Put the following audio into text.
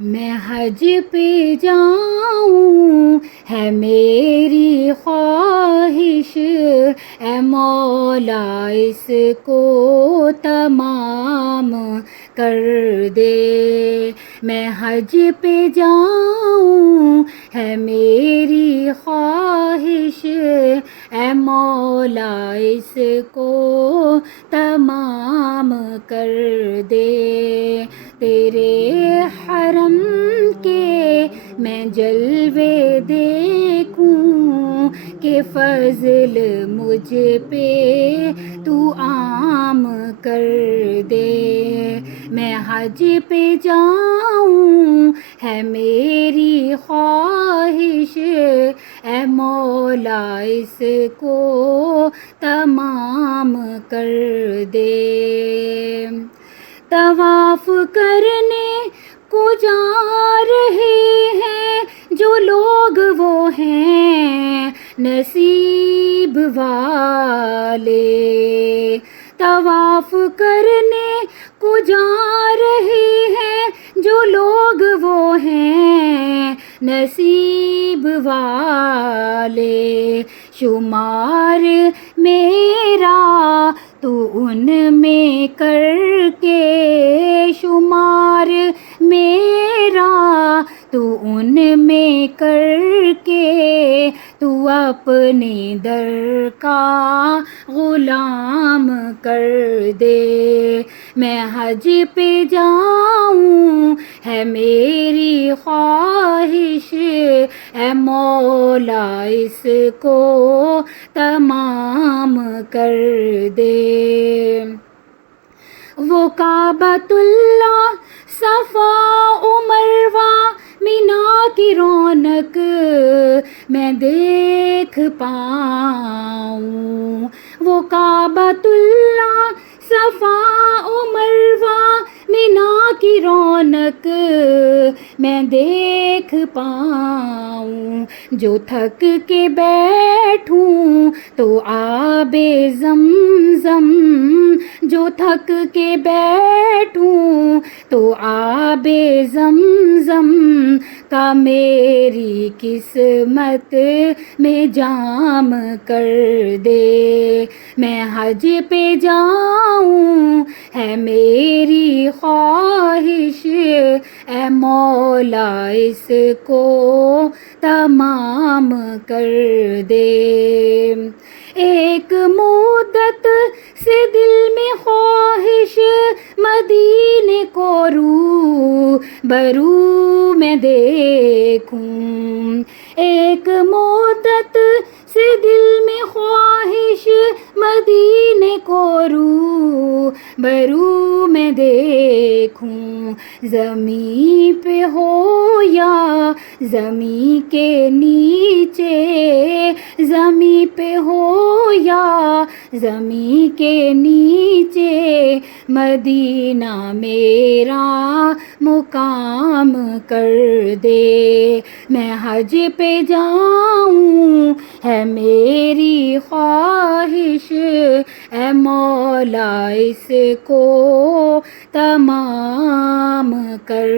میں حج پہ جاؤں ہے میری خواہش، اے مولا اس کو تمام کر دے۔ میں حج پہ جاؤں ہے میری خواہش، اے مولا اس کو تمام کر دے۔ تیرے حرم کے میں جلوے دیکھوں کہ فضل مجھ پہ تو عام کر دے۔ میں حج پہ جاؤں ہے میری خواہش، اے مولا اس کو تمام کر دے۔ طواف کرنے کو جا رہے ہیں جو لوگ وہ ہیں نصیب والے۔ طواف کرنے کو جا رہے ہیں جو لوگ وہ ہیں نصیب والے۔ شمار میرا تو ان میں کر کے، شمار میرا تو ان میں کر کے، تو اپنے در کا غلام کر دے۔ میں حج پہ جاؤں ہے میری خواہش، اے مولا اس کو تمام کر دے۔ وہ کعبۃ اللہ، صفا و مروہ، مینا کی رونق میں دیکھ پاؤں۔ وہ کعبۃ اللہ، صفا و مروہ، مینا کی رونق میں دیکھ پاؤں۔ جو تھک کے بیٹھوں تو آب زمزم، جو تھک کے بیٹھوں تو آب زمزم کا میری قسمت میں جام کر دے۔ میں حج پہ جاؤں ہے میری خواہش، اے مولا اس کو تمام کر دے۔ ایک مدت سے دل میں خواہش مدینے کو رو برو میں دیکھوں۔ ایک مدت سے دل میں خواہش مدینے کو رو برو میں دیکھوں۔ زمین پہ ہو یا زمین کے نیچے، زمین پہ ہو یا زمین کے نیچے، مدینہ میرا مقام کر دے۔ میں حج پہ جاؤں ہے میری خواہش، اے مولا اس کو تمام کر